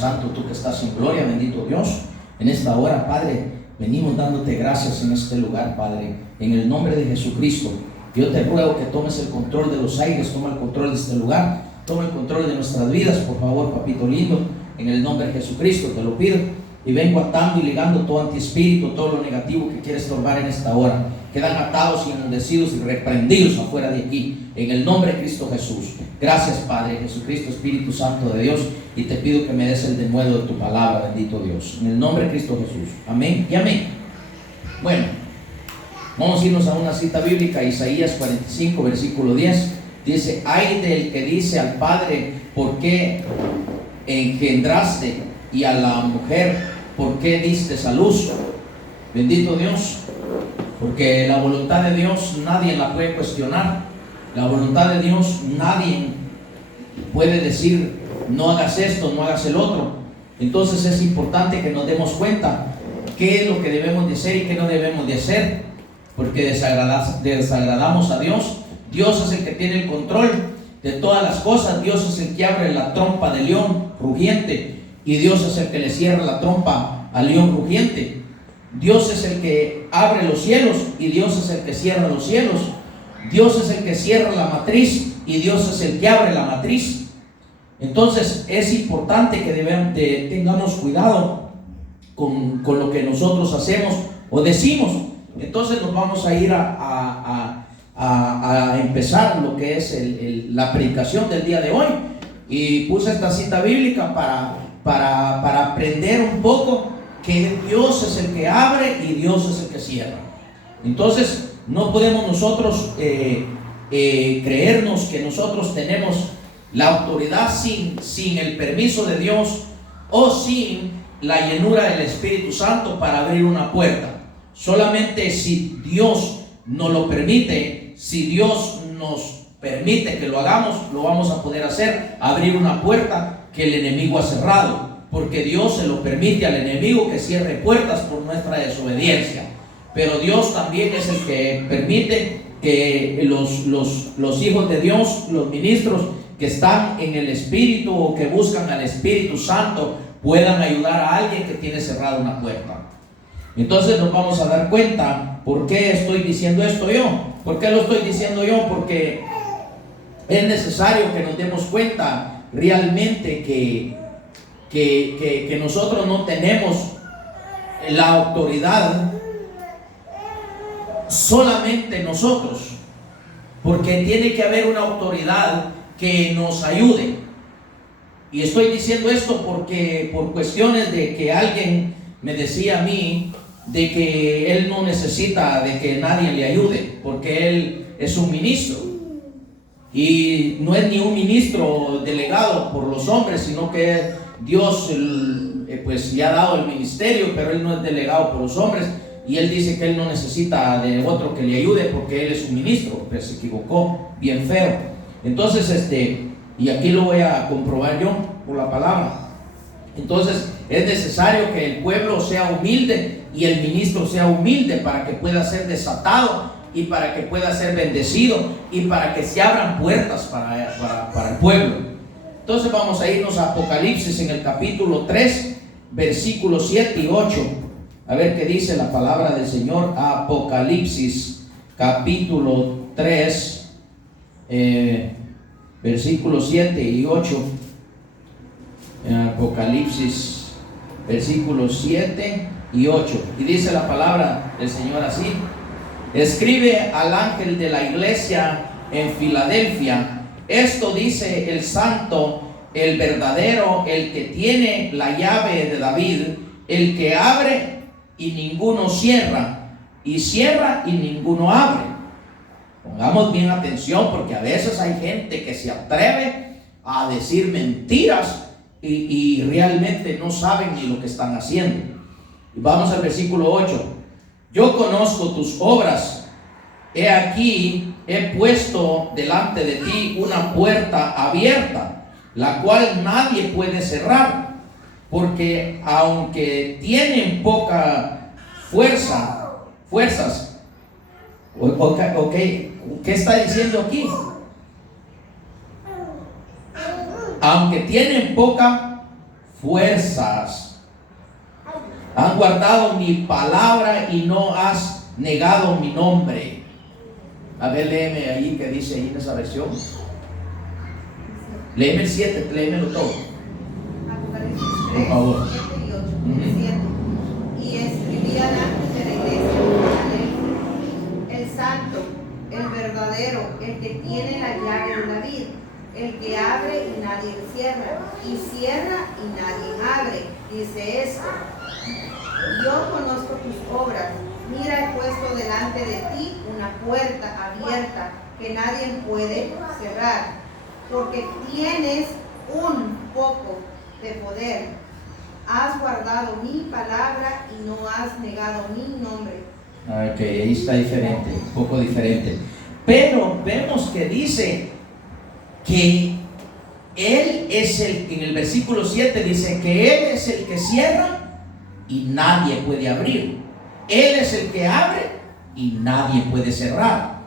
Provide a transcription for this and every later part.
Santo, tú que estás en gloria, bendito Dios. En esta hora, Padre, venimos dándote gracias en este lugar, Padre, en el nombre de Jesucristo. Yo te ruego que tomes el control de los aires, toma el control de este lugar, toma el control de nuestras vidas, por favor, papito lindo, en el nombre de Jesucristo te lo pido. Y vengo atando y ligando todo antiespíritu, todo lo negativo que quiere estorbar en esta hora. Quedan atados y enmudecidos y reprendidos afuera de aquí, en el nombre de Cristo Jesús. Gracias, Padre Jesucristo, Espíritu Santo de Dios, y te pido que me des el denuedo de tu palabra, bendito Dios, en el nombre de Cristo Jesús. Amén y amén. Bueno, vamos a irnos a una cita bíblica, Isaías 45, versículo 10. Dice: ay del que dice al Padre, ¿por qué engendraste? Y a la mujer, ¿por qué diste a luz? Bendito Dios, porque la voluntad de Dios nadie la puede cuestionar. La voluntad de Dios nadie puede decir no hagas esto, no hagas el otro. Entonces es importante que nos demos cuenta qué es lo que debemos de hacer y qué no debemos de hacer, porque desagradamos a Dios. Dios es el que tiene el control de todas las cosas. Dios es el que abre la trompa del león rugiente, y Dios es el que le cierra la trompa al león rugiente. Dios es el que abre los cielos y Dios es el que cierra los cielos. Dios es el que cierra la matriz y Dios es el que abre la matriz. Entonces es importante que tengamos cuidado con lo que nosotros hacemos o decimos. Entonces nos vamos a ir a empezar lo que es la predicación del día de hoy. Y puse esta cita bíblica para aprender un poco que Dios es el que abre y Dios es el que cierra. Entonces no podemos nosotros creernos que nosotros tenemos la autoridad sin el permiso de Dios o sin la llenura del Espíritu Santo para abrir una puerta. Solamente si Dios nos lo permite, si Dios nos permite que lo hagamos, lo vamos a poder hacer, abrir una puerta que el enemigo ha cerrado, porque Dios se lo permite al enemigo que cierre puertas por nuestra desobediencia. Pero Dios también es el que permite que los hijos de Dios, los ministros que están en el Espíritu o que buscan al Espíritu Santo, puedan ayudar a alguien que tiene cerrada una puerta. Entonces nos vamos a dar cuenta por qué estoy diciendo esto yo. ¿Por qué lo estoy diciendo yo? Porque es necesario que nos demos cuenta realmente que nosotros no tenemos la autoridad solamente nosotros, porque tiene que haber una autoridad que nos ayude. Y estoy diciendo esto porque por cuestiones de que alguien me decía a mí de que él no necesita de que nadie le ayude, porque él es un ministro y no es ni un ministro delegado por los hombres, sino que Dios pues le ha dado el ministerio, pero él no es delegado por los hombres, y él dice que él no necesita de otro que le ayude porque él es un ministro. Pero se equivocó bien feo. Entonces y aquí lo voy a comprobar yo por la palabra. Entonces es necesario que el pueblo sea humilde y el ministro sea humilde para que pueda ser desatado y para que pueda ser bendecido y para que se abran puertas para el pueblo. Entonces vamos a irnos a Apocalipsis en el capítulo 3, versículos 7 y 8. A ver qué dice la palabra del Señor. Apocalipsis capítulo 3, versículos 7 y 8. Apocalipsis versículos 7 y 8. Y dice la palabra del Señor así: escribe al ángel de la iglesia en Filadelfia, esto dice el santo, el verdadero, el que tiene la llave de David, el que abre y ninguno cierra, y cierra y ninguno abre. Pongamos bien atención, porque a veces hay gente que se atreve a decir mentiras y realmente no saben ni lo que están haciendo. Y vamos al versículo 8. Yo conozco tus obras, he aquí, he puesto delante de ti una puerta abierta, la cual nadie puede cerrar, porque aunque tienen poca fuerzas, ¿qué está diciendo aquí? Aunque tienen poca fuerzas. Han guardado mi palabra y no has negado mi nombre. A ver, léeme ahí que dice ahí en esa versión. Léeme el 7, léemelo todo. Apocalipsis Por 3, favor. 7 y 8. 7. Y escribía al ángel de la iglesia, el santo, el verdadero, el que tiene la llave de David, el que abre y nadie cierra, y cierra y nadie abre. Dice esto: yo conozco tus obras. Mira, he puesto delante de ti una puerta abierta que nadie puede cerrar, porque tienes un poco de poder. Has guardado mi palabra y no has negado mi nombre. Ok, ahí está diferente, un poco diferente. Pero vemos que dice que Él es el, en el versículo 7 dice que Él es el que cierra y nadie puede abrir. Él es el que abre y nadie puede cerrar.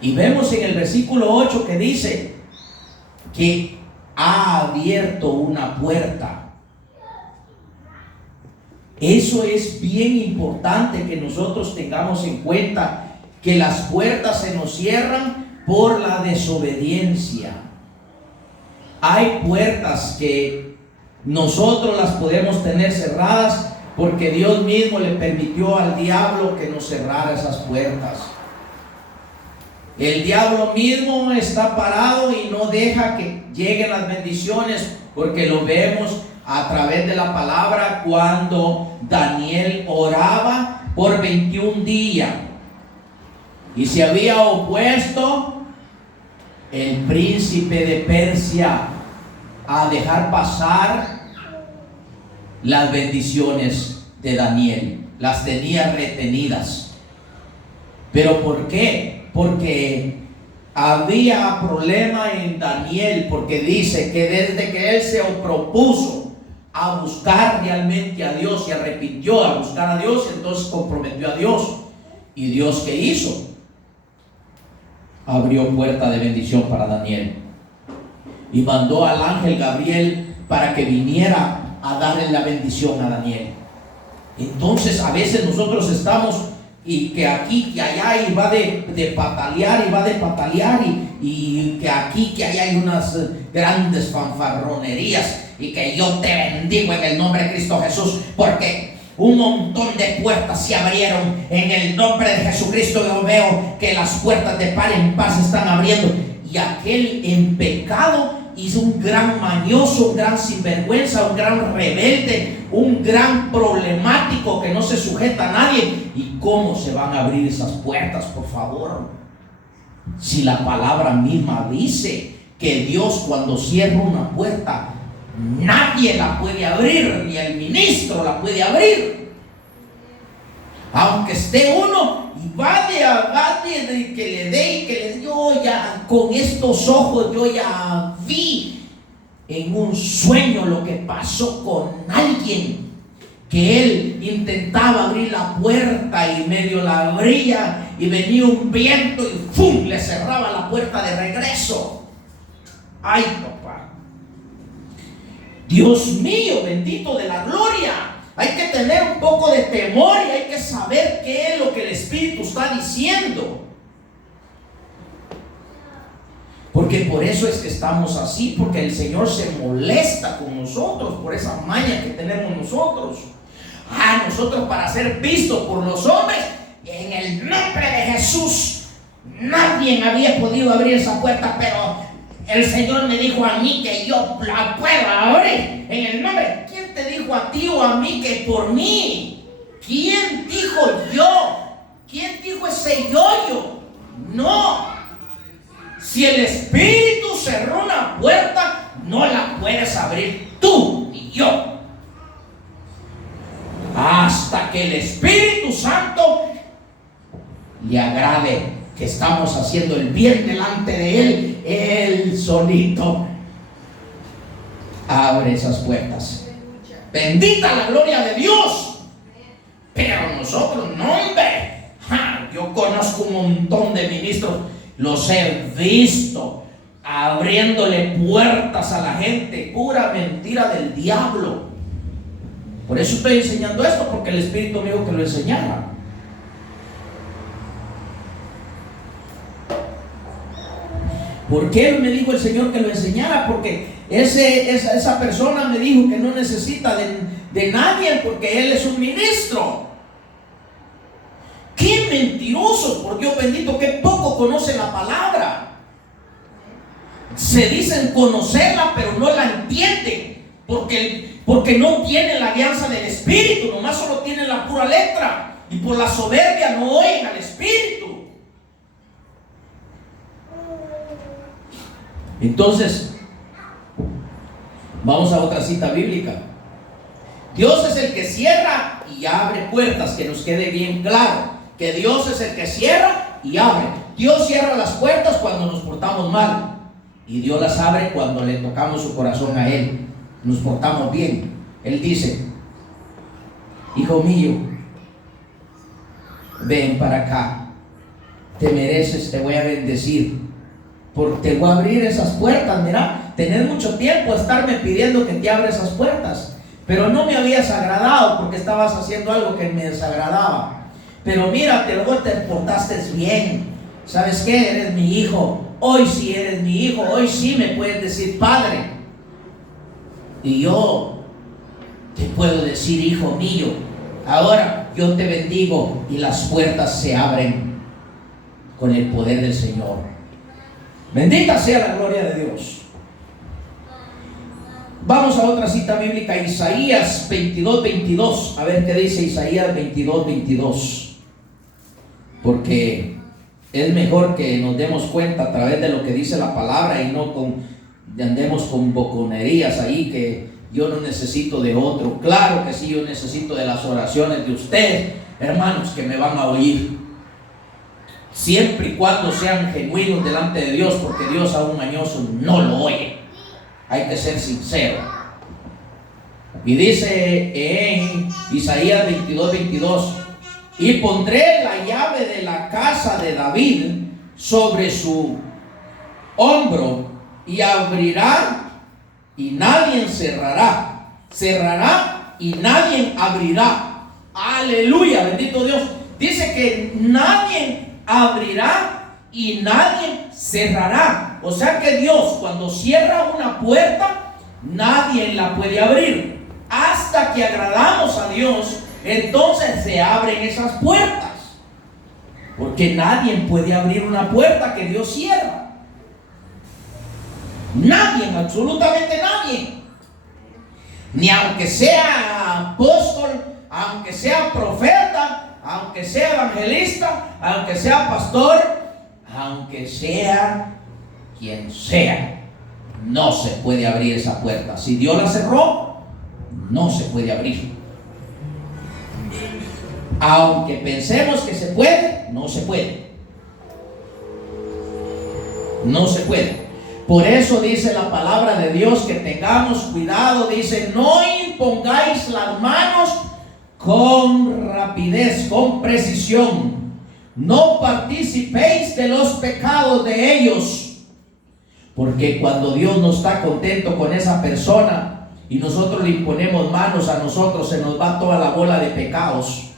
Y vemos en el versículo 8 que dice que ha abierto una puerta. Eso es bien importante que nosotros tengamos en cuenta, que las puertas se nos cierran por la desobediencia. Hay puertas que nosotros las podemos tener cerradas porque Dios mismo le permitió al diablo que nos cerrara esas puertas. El diablo mismo está parado y no deja que lleguen las bendiciones, porque lo vemos a través de la palabra cuando Daniel oraba por 21 días y se había opuesto el príncipe de Persia a dejar pasar las bendiciones de Daniel. Las tenía retenidas. ¿Pero por qué? Porque había problema en Daniel, porque dice que desde que él se propuso a buscar realmente a Dios, se arrepintió a buscar a Dios, entonces comprometió a Dios. ¿Y Dios qué hizo? Abrió puerta de bendición para Daniel y mandó al ángel Gabriel para que viniera a darle la bendición a Daniel. Entonces a veces nosotros estamos y que aquí, que allá, y va de patalear, y va de patalear, y que aquí, que allá hay unas grandes fanfarronerías, y que yo te bendigo en el nombre de Cristo Jesús, porque un montón de puertas se abrieron en el nombre de Jesucristo. Yo veo que las puertas de par en par se están abriendo, y aquel en pecado hizo un gran mañoso, un gran sinvergüenza, un gran rebelde, un gran problemático que no se sujeta a nadie. ¿Y cómo se van a abrir esas puertas, por favor? Si la palabra misma dice que Dios, cuando cierra una puerta, nadie la puede abrir, ni el ministro la puede abrir. Aunque esté uno y va de que le dé y que le dé. Yo ya con estos ojos yo ya vi en un sueño lo que pasó con alguien, que él intentaba abrir la puerta y medio la abría y venía un viento y ¡fum!, le cerraba la puerta de regreso. Ay, papá, Dios mío, bendito de la gloria. Hay que tener un poco de temor y hay que saber qué es lo que el Espíritu está diciendo. Porque por eso es que estamos así, porque el Señor se molesta con nosotros por esa maña que tenemos nosotros. Nosotros, para ser vistos por los hombres, en el nombre de Jesús, nadie había podido abrir esa puerta, pero el Señor me dijo a mí que yo la puedo abrir en el nombre. ¿Quién te dijo a ti o a mí que por mí? ¿Quién dijo yo? ¿Quién dijo ese yo? No. Si el Espíritu cerró una puerta, no la puedes abrir tú ni yo, hasta que el Espíritu Santo le agrade que estamos haciendo el bien delante de Él. Él solito abre esas puertas. Bendita la gloria de Dios. Pero nosotros, no, hombre. Yo conozco un montón de ministros, los he visto abriéndole puertas a la gente. Pura mentira del diablo. Por eso estoy enseñando esto, porque el Espíritu me dijo que lo enseñara. ¿Por qué me dijo el Señor que lo enseñara? Porque esa persona me dijo que no necesita de nadie, porque Él es un ministro. ¡Qué mentirosos! Por Dios bendito, que poco conocen la palabra. Se dicen conocerla, pero no la entienden, porque no tienen la alianza del Espíritu, nomás solo tienen la pura letra, y por la soberbia no oyen al Espíritu. Entonces, vamos a otra cita bíblica. Dios es el que cierra y abre puertas, que nos quede bien claro, que Dios es el que cierra y abre. Dios cierra las puertas cuando nos portamos mal, y Dios las abre cuando le tocamos su corazón a Él, nos portamos bien. Él dice: hijo mío, ven para acá, te mereces, te voy a bendecir, porque te voy a abrir esas puertas. Mira, tenés mucho tiempo a estarme pidiendo que te abra esas puertas, pero no me habías agradado porque estabas haciendo algo que me desagradaba. Pero mira, te portaste bien. ¿Sabes qué? Eres mi hijo. Hoy sí eres mi hijo. Hoy sí me puedes decir padre. Y yo te puedo decir hijo mío. Ahora yo te bendigo y las puertas se abren con el poder del Señor. Bendita sea la gloria de Dios. Vamos a otra cita bíblica, Isaías 22:22. A ver qué dice Isaías 22:22. Porque es mejor que nos demos cuenta a través de lo que dice la palabra, y no andemos con boconerías ahí, que yo no necesito de otro. Claro que sí, yo necesito de las oraciones de ustedes, hermanos, que me van a oír, siempre y cuando sean genuinos delante de Dios, porque Dios a un mañoso no lo oye. Hay que ser sincero. Y dice en Isaías 22:22: y pondré la llave de la casa de David sobre su hombro, y abrirá y nadie cerrará, cerrará y nadie abrirá. Aleluya, bendito Dios. Dice que nadie abrirá y nadie cerrará. O sea que Dios, cuando cierra una puerta, nadie la puede abrir. Hasta que agradamos a Dios, entonces se abren esas puertas. Porque nadie puede abrir una puerta que Dios cierra. Nadie, absolutamente nadie. Ni aunque sea apóstol, aunque sea profeta, aunque sea evangelista, aunque sea pastor, aunque sea quien sea, no se puede abrir esa puerta. Si Dios la cerró, no se puede abrir. Aunque pensemos que se puede, no se puede. No se puede. Por eso dice la palabra de Dios que tengamos cuidado. Dice: no impongáis las manos con rapidez, con precisión. No participéis de los pecados de ellos. Porque cuando Dios no está contento con esa persona y nosotros le imponemos manos, a nosotros se nos va toda la bola de pecados.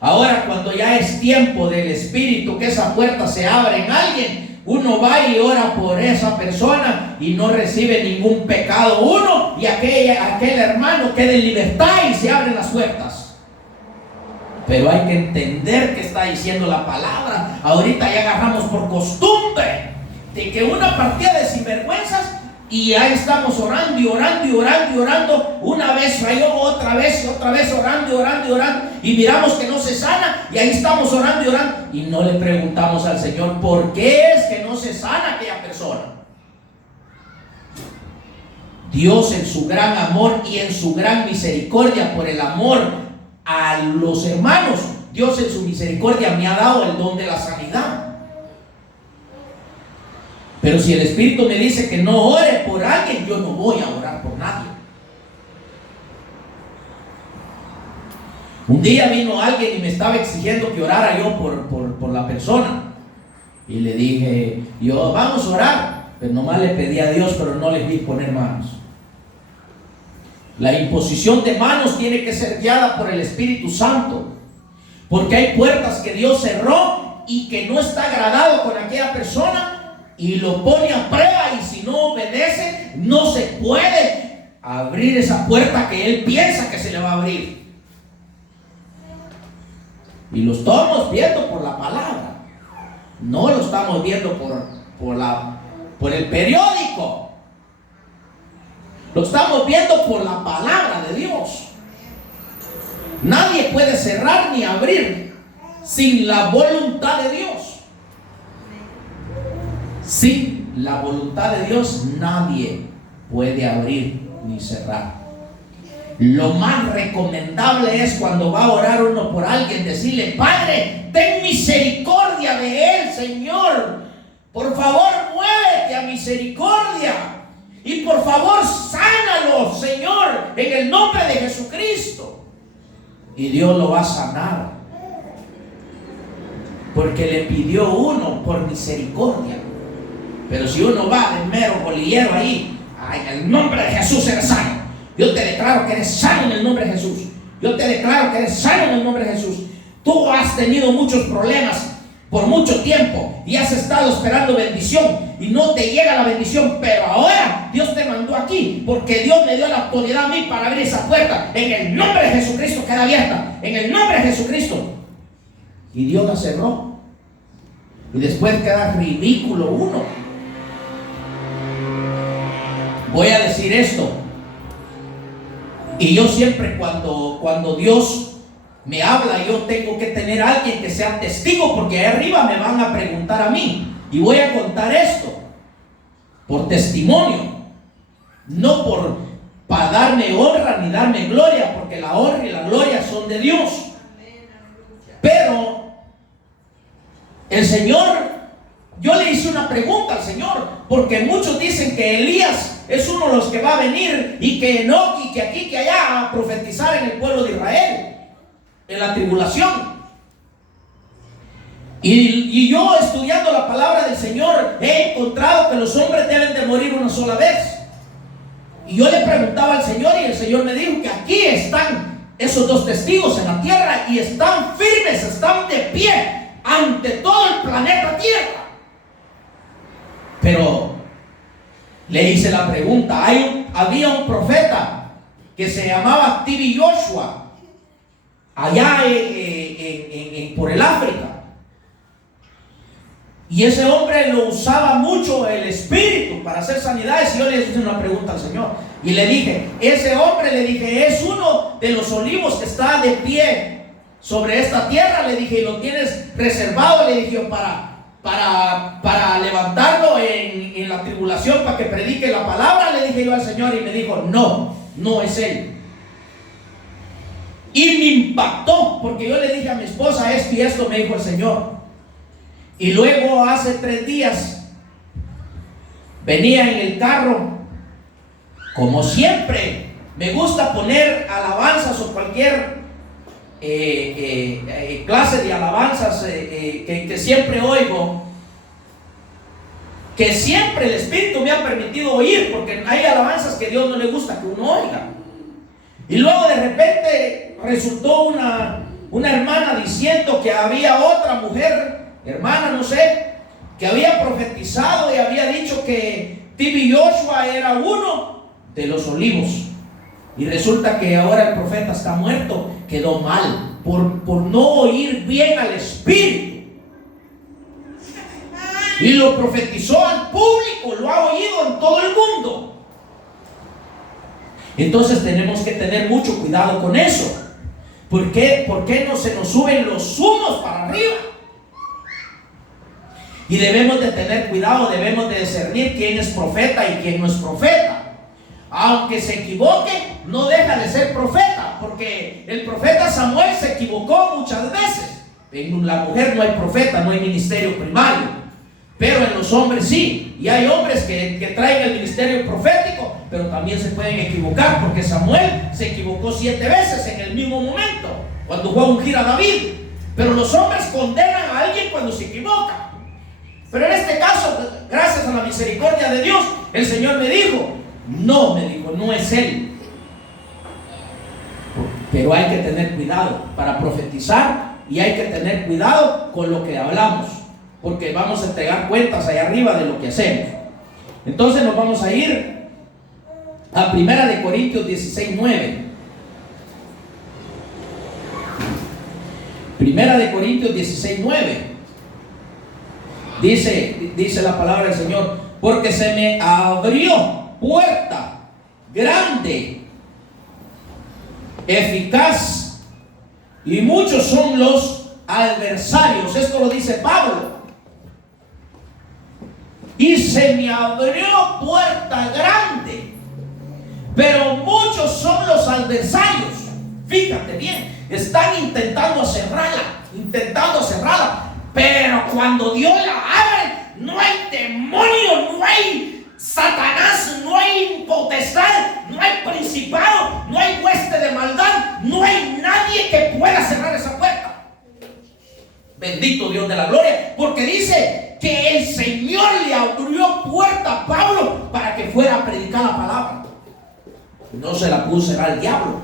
Ahora, cuando ya es tiempo del Espíritu, que esa puerta se abre en alguien, uno va y ora por esa persona y no recibe ningún pecado uno, y aquel hermano queda en libertad y se abren las puertas. Pero hay que entender qué está diciendo la palabra. Ahorita ya agarramos por costumbre de que una partida de sinvergüenzas, y ahí estamos orando y orando y orando y orando. Una vez falló, otra vez orando y orando y orando, y miramos que no se sana, y ahí estamos orando y orando, y no le preguntamos al Señor por qué es que no se sana aquella persona. Dios, en su gran amor y en su gran misericordia, por el amor a los hermanos, Dios en su misericordia me ha dado el don de la sanidad. Pero si el Espíritu me dice que no ore por alguien, yo no voy a orar por nadie. Un día vino alguien y me estaba exigiendo que orara yo por la persona. Y le dije yo: vamos a orar. Pero nomás le pedí a Dios, pero no les vi poner manos. La imposición de manos tiene que ser guiada por el Espíritu Santo, porque hay puertas que Dios cerró y que no está agradado con aquella persona y lo pone a prueba, y si no obedece no se puede abrir esa puerta que él piensa que se le va a abrir. Y lo estamos viendo por la palabra, no lo estamos viendo por el periódico. Lo estamos viendo por la palabra de Dios. Nadie puede cerrar ni abrir sin la voluntad de Dios. Sin la voluntad de Dios nadie puede abrir ni cerrar. Lo más recomendable es cuando va a orar uno por alguien, decirle: Padre, ten misericordia de él, Señor. Por favor, muévete a misericordia. Y por favor, sánalo, Señor, en el nombre de Jesucristo. Y Dios lo va a sanar, porque le pidió uno por misericordia. Pero si uno va de mero bolillero ahí: ay, en el nombre de Jesús eres sano. Yo te declaro que eres sano en el nombre de Jesús. Yo te declaro que eres sano en el nombre de Jesús. Tú has tenido muchos problemas por mucho tiempo y has estado esperando bendición y no te llega la bendición, pero ahora Dios te mandó aquí porque Dios me dio la autoridad a mí para abrir esa puerta. En el nombre de Jesucristo queda abierta, en el nombre de Jesucristo. Y Dios la cerró, y después queda ridículo uno. Voy a decir esto, y yo siempre cuando Dios me habla, yo tengo que tener a alguien que sea testigo, porque ahí arriba me van a preguntar a mí, y voy a contar esto por testimonio, no para darme honra ni darme gloria, porque la honra y la gloria son de Dios. Pero el Señor, yo le hice una pregunta al Señor, porque muchos dicen que Elías es uno de los que va a venir, y que Enoc, y que aquí, que allá, a profetizar en el pueblo de Israel en la tribulación. Y yo, estudiando la palabra del Señor, he encontrado que los hombres deben de morir una sola vez. Y yo le preguntaba al Señor, y el Señor me dijo que aquí están esos dos testigos en la tierra, y están firmes, están de pie ante todo el planeta Tierra. Pero le hice la pregunta: había un profeta que se llamaba Tibi Joshua allá por el África, y ese hombre lo usaba mucho el Espíritu para hacer sanidades. Y yo le hice una pregunta al Señor y le dije: ese hombre, le dije, es uno de los olivos que está de pie sobre esta tierra, le dije, y lo tienes reservado, le dije, para levantarlo en la tribulación, para que predique la palabra, le dije yo al Señor. Y me dijo: no es él. Y me impactó, porque yo le dije a mi esposa esto y esto, me dijo el Señor. Y luego hace 3 días venía en el carro, como siempre me gusta poner alabanzas o cualquier clase de alabanzas que siempre oigo, que siempre el Espíritu me ha permitido oír, porque hay alabanzas que a Dios no le gusta que uno oiga. Y luego de repente resultó una hermana diciendo que había otra mujer, hermana no sé, que había profetizado y había dicho que Tibi Joshua era uno de los olivos. Y resulta que ahora el profeta está muerto. Quedó mal por no oír bien al Espíritu, y lo profetizó al público, lo ha oído en todo el mundo. Entonces tenemos que tener mucho cuidado con eso. ¿Por qué no se nos suben los humos para arriba? Y debemos de tener cuidado, debemos de discernir quién es profeta y quién no es profeta. Aunque se equivoque, no deja de ser profeta, porque el profeta Samuel se equivocó muchas veces. En la mujer no hay profeta, no hay ministerio primario, pero en los hombres sí. Y hay hombres que traen el ministerio profético, pero también se pueden equivocar, porque Samuel se equivocó 7 veces en el mismo momento cuando fue a ungir a David. Pero los hombres condenan a alguien cuando se equivoca. Pero en este caso, gracias a la misericordia de Dios, el Señor me dijo, no es Él. Pero hay que tener cuidado para profetizar y hay que tener cuidado con lo que hablamos, porque vamos a entregar cuentas allá arriba de lo que hacemos. Entonces nos vamos a ir a 1 Corintios 16:9. 1 Corintios 16:9. Dice la palabra del Señor: porque se me abrió puerta grande, eficaz, y muchos son los adversarios. Esto lo dice Pablo. Y se me abrió puerta grande, pero muchos son los adversarios. Fíjate bien, están intentando cerrarla, pero cuando Dios la abre, no hay demonio, no hay Satanás, no hay potestad, no hay principado, no hay hueste de maldad, no hay nadie que pueda cerrar esa puerta. Bendito Dios de la gloria, porque dice que el Señor le abrió puerta a Pablo para que fuera a predicar la palabra. No se la pudo cerrar el diablo.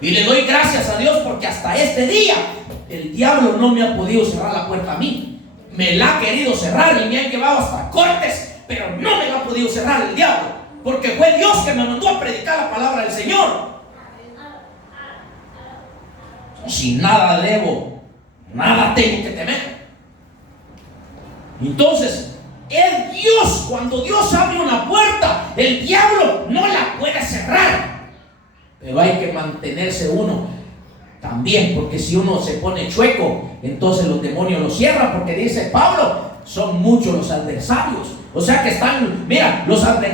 Y le doy gracias a Dios porque hasta este día el diablo no me ha podido cerrar la puerta a mí. Me la ha querido cerrar y me ha llevado hasta cortes, pero no me la ha podido cerrar el diablo, porque fue Dios que me mandó a predicar la palabra del Señor. Si nada debo, nada tengo que temer. Entonces, es Dios. Cuando Dios abre una puerta, el diablo no la puede cerrar. Pero hay que mantenerse uno también, porque si uno se pone chueco, entonces los demonios lo cierran, porque dice Pablo, son muchos los adversarios. O sea que están, mira,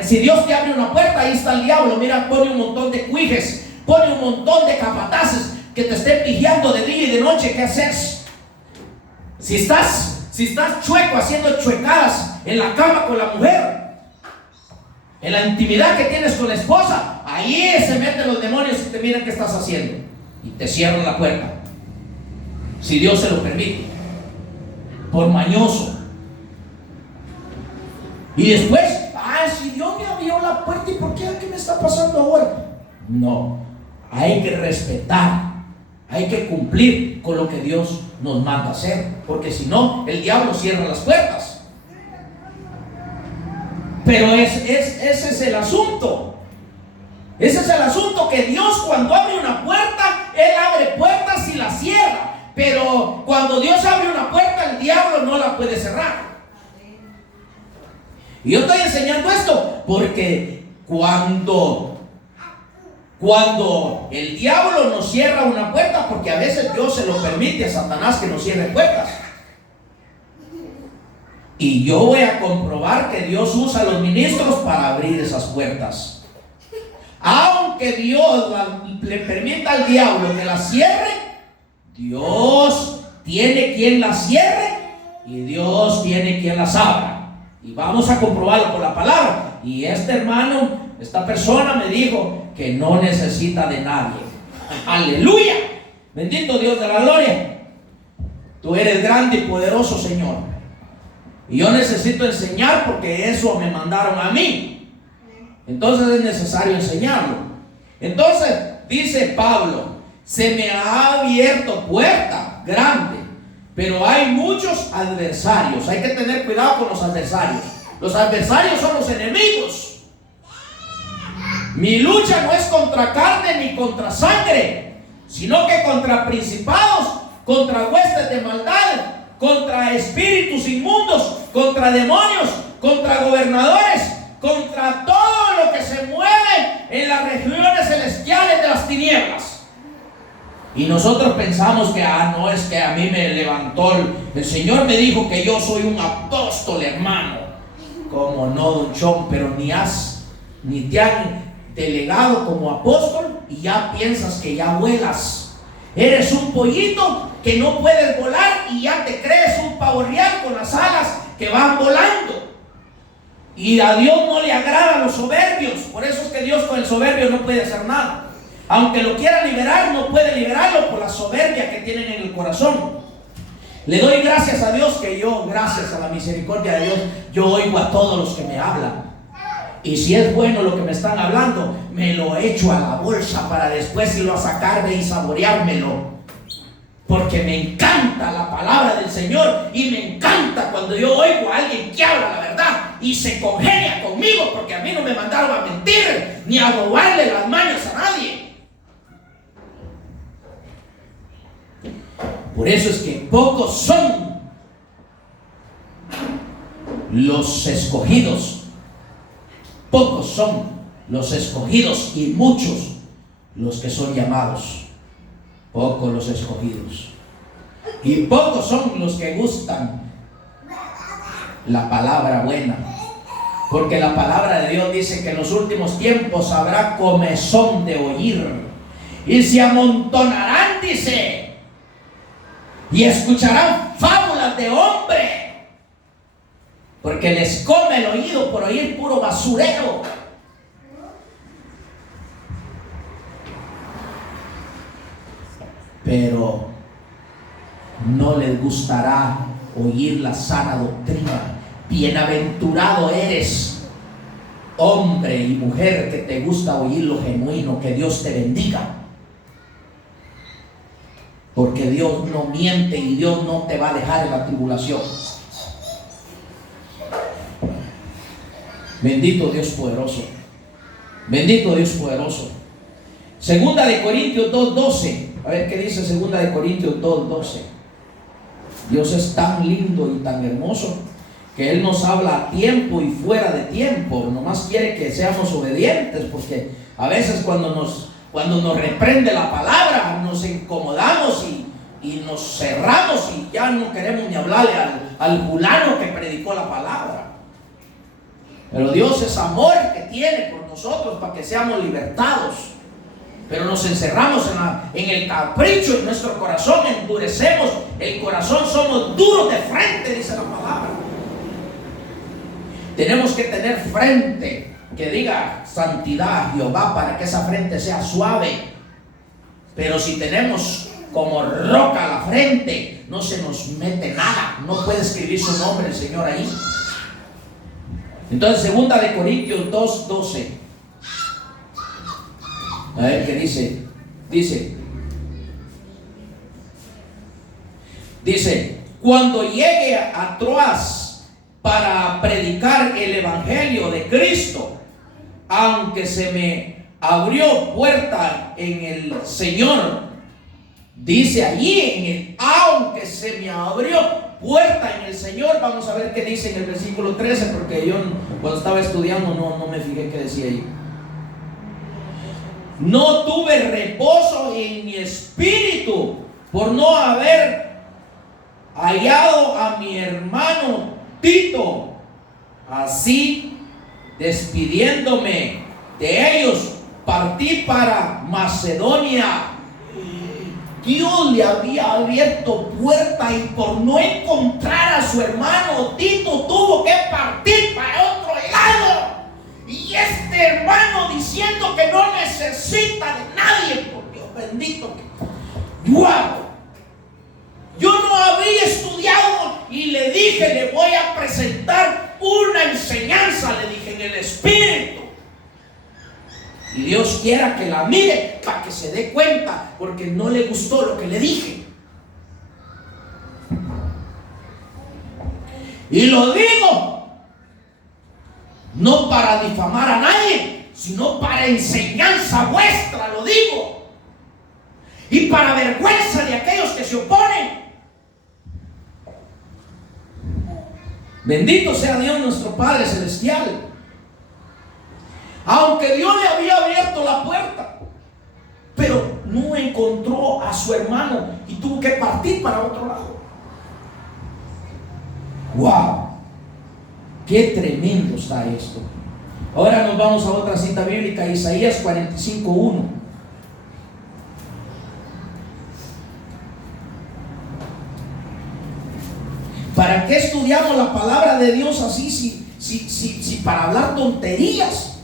si Dios te abre una puerta, ahí está el diablo. Mira, pone un montón de cuijes, pone un montón de capataces que te estén vigiando de día y de noche. ¿Qué haces? Si estás chueco, haciendo chuecadas en la cama con la mujer, en la intimidad que tienes con la esposa, ahí se meten los demonios y te miran qué estás haciendo y te cierran la puerta, si Dios se lo permite, por mañoso. Y después, si Dios me abrió la puerta, ¿y por qué me está pasando ahora? No, hay que respetar, hay que cumplir con lo que Dios nos manda hacer, porque si no, el diablo cierra las puertas. Pero ese es el asunto. Ese es el asunto, que Dios cuando abre una puerta, Él abre puertas y las cierra. Pero cuando Dios abre una puerta, el diablo no la puede cerrar. Y yo estoy enseñando esto porque cuando el diablo nos cierra una puerta, porque a veces Dios se lo permite a Satanás que nos cierre puertas. Y yo voy a comprobar que Dios usa a los ministros para abrir esas puertas. Aunque Dios le permita al diablo que las cierre, Dios tiene quien las cierre y Dios tiene quien las abra. Y vamos a comprobarlo por la palabra. Y este hermano, esta persona me dijo que no necesita de nadie. Aleluya. Bendito Dios de la gloria. Tú eres grande y poderoso, Señor. Y yo necesito enseñar porque eso me mandaron a mí. Entonces es necesario enseñarlo. Entonces dice Pablo, se me ha abierto puerta grande, pero hay muchos adversarios. Hay que tener cuidado con los adversarios. Los adversarios son los enemigos. Mi lucha no es contra carne ni contra sangre, sino que contra principados, contra huestes de maldad, contra espíritus inmundos, contra demonios, contra gobernadores, contra todo lo que se mueve en las regiones celestiales de las tinieblas. Y nosotros pensamos que, no, es que a mí me levantó el Señor me dijo que yo soy un apóstol, hermano. Como no, don Chon, pero ni te han delegado como apóstol y ya piensas que ya vuelas. Eres un pollito que no puedes volar y ya te crees un pavo real con las alas que van volando. Y a Dios no le agradan los soberbios. Por eso es que Dios con el soberbio no puede hacer nada. Aunque lo quiera liberar, no puede liberarlo por la soberbia que tienen en el corazón. Le doy gracias a Dios que yo, gracias a la misericordia de Dios, yo oigo a todos los que me hablan. Y si es bueno lo que me están hablando, me lo echo a la bolsa para después irlo a sacarme y saboreármelo. Porque me encanta la palabra del Señor y me encanta cuando yo oigo a alguien que habla la verdad y se congenia conmigo, porque a mí no me mandaron a mentir ni a robarle las manos a nadie. Por eso es que pocos son los escogidos. Pocos son los escogidos y muchos los que son llamados. Pocos los escogidos y pocos son los que gustan la palabra buena, porque la palabra de Dios dice que en los últimos tiempos habrá comezón de oír y se amontonarán, dice, y escucharán fábulas de hombre, porque les come el oído por oír puro basurero. Pero no les gustará oír la sana doctrina. Bienaventurado eres, hombre y mujer, que te gusta oír lo genuino. Que Dios te bendiga, porque Dios no miente y Dios no te va a dejar en la tribulación. Bendito Dios poderoso, bendito Dios poderoso. Segunda de Corintios 2:12. A ver qué dice Segunda de Corintios 2:12. Dios es tan lindo y tan hermoso que Él nos habla a tiempo y fuera de tiempo. Nomás quiere que seamos obedientes, porque a veces cuando nos reprende la palabra nos incomodamos y nos cerramos y ya no queremos ni hablarle al fulano que predicó la palabra. Pero Dios es amor que tiene por nosotros para que seamos libertados. Pero nos encerramos en el capricho y nuestro corazón endurecemos el corazón, somos duros de frente, dice la palabra. Tenemos que tener frente que diga santidad a Jehová, para que esa frente sea suave. Pero si tenemos como roca la frente, no se nos mete nada, no puede escribir su nombre el Señor ahí. Entonces, Segunda de Corintios 2:12. A ver qué dice. Dice: cuando llegue a Troas para predicar el evangelio de Cristo, aunque se me abrió puerta en el Señor, dice allí aunque se me abrió puerta en el Señor. Vamos a ver qué dice en el versículo 13, porque yo cuando estaba estudiando no me fijé qué decía ahí. No tuve reposo en mi espíritu por no haber hallado a mi hermano Tito. Así, despidiéndome de ellos, partí para Macedonia. Dios le había abierto puerta y por no encontrar a su hermano Tito tuvo que partir para otro lado. Y este hermano diciendo que no necesita de nadie, por Dios bendito. ¡Wow! Yo no había estudiado y le dije, le voy a presentar una enseñanza, le dije, en el Espíritu. Y Dios quiera que la mire para que se dé cuenta, porque no le gustó lo que le dije. Y lo digo no para difamar a nadie, sino para enseñanza vuestra, lo digo. Y para vergüenza de aquellos que se oponen. Bendito sea Dios nuestro Padre Celestial. Aunque Dios le había abierto la puerta, pero no encontró a su hermano y tuvo que partir para otro lado. ¡Wow! ¡Qué tremendo está esto! Ahora nos vamos a otra cita bíblica, Isaías 45:1. ¿Para qué estudiamos la palabra de Dios así si para hablar tonterías?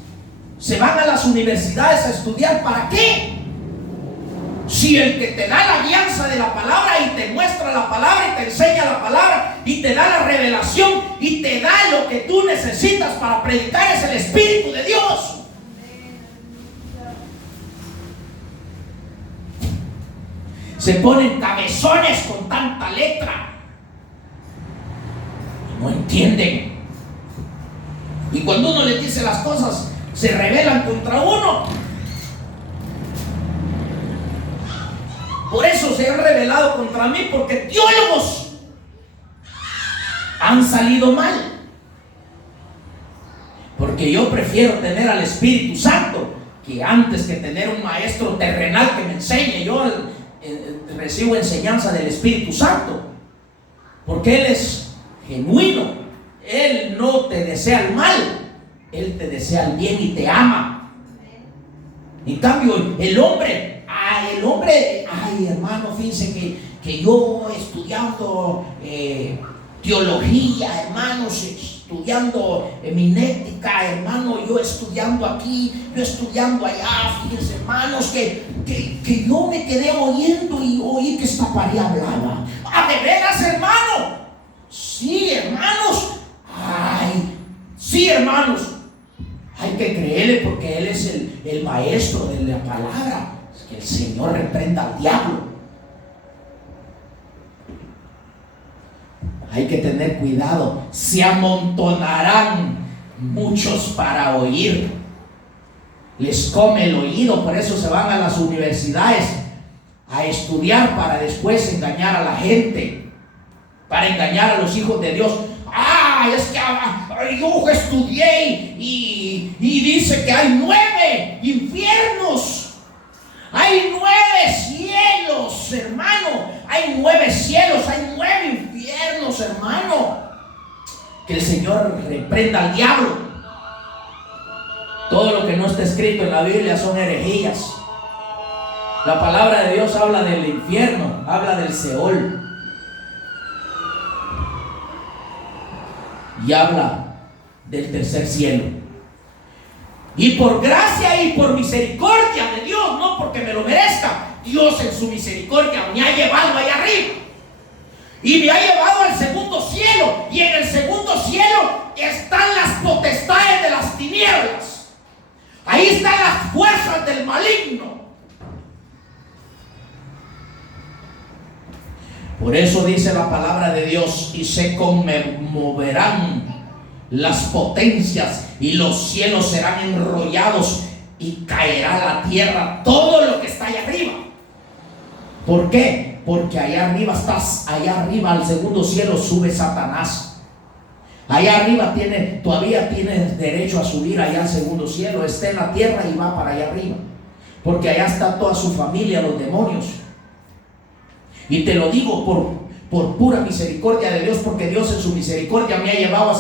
Se van a las universidades a estudiar, ¿para qué? Si Si el que te da la guianza de la palabra y te muestra la palabra y te enseña la palabra y te da la revelación y te da lo que tú necesitas para predicar es el Espíritu de Dios. Se ponen cabezones con tanta letra. No entienden. Y cuando uno les dice las cosas, se rebelan contra uno. Por eso se han rebelado contra mí, porque teólogos han salido mal. Porque yo prefiero tener al Espíritu Santo que antes que tener un maestro terrenal que me enseñe. Yo recibo enseñanza del Espíritu Santo, porque Él es genuino. Él no te desea el mal, Él te desea el bien y te ama. En cambio, el hombre, ay hermano, fíjense que yo estudiando teología, hermanos, estudiando minética, hermano, yo estudiando aquí, yo estudiando allá, fíjense hermanos, que yo me quedé oyendo y oí que esta pareja hablaba. ¿A de veras, hermano? Sí, hermanos. Ay, sí, hermanos. Hay que creerle porque Él es el maestro de la palabra. Que el Señor reprenda al diablo. Hay que tener cuidado. Se amontonarán muchos para oír. Les come el oído, por eso se van a las universidades a estudiar para después engañar a la gente, para engañar a los hijos de Dios. Es que yo estudié y dice que hay 9 infiernos. Hay 9 cielos, hermano. Hay 9 cielos, hay 9 infiernos, hermano. Que el Señor reprenda al diablo. Todo lo que no está escrito en la Biblia son herejías. La palabra de Dios habla del infierno, habla del Seol. Y habla del tercer cielo. Y por gracia y por misericordia de Dios, no porque me lo merezca, Dios en su misericordia me ha llevado allá arriba. Y me ha llevado al segundo cielo. Y en el segundo cielo están las potestades de las tinieblas. Ahí están las fuerzas del maligno. Por eso dice la palabra de Dios: y se conmoverán las potencias y los cielos serán enrollados y caerá a la tierra todo lo que está allá arriba. ¿Por qué? Porque allá arriba al segundo cielo sube Satanás. Allá arriba todavía tienes derecho a subir allá al segundo cielo. Está en la tierra y va para allá arriba, porque allá está toda su familia, los demonios. Y te lo digo por pura misericordia de Dios, porque Dios en su misericordia me ha llevado a